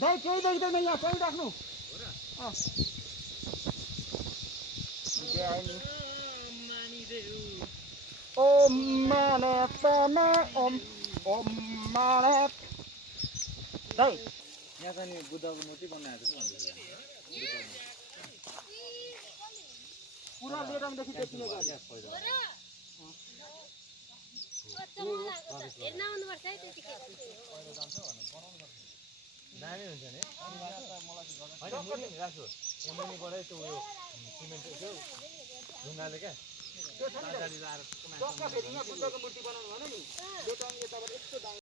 दाइ केही देख्दैन यहाँ चाहिँ राख्नु ओम माने पाने ओम ओम माने दाइ यहाँ चाहिँ नि बुद्धको मूर्ति बनाएको छ भन्दैछ पुरा लेरङदेखि देखिने गरी दामी हुन्छ नि होइन मुनि राख्छु यहाँ मुनिबाटै त्यो उयो सिमेन्ट थियो ढुङ्गाले क्या त्यो छ नि चक्का फेरि यहाँ बुद्धको मूर्ति बनाउनु भएन नि लेरङ यताबाट यस्तो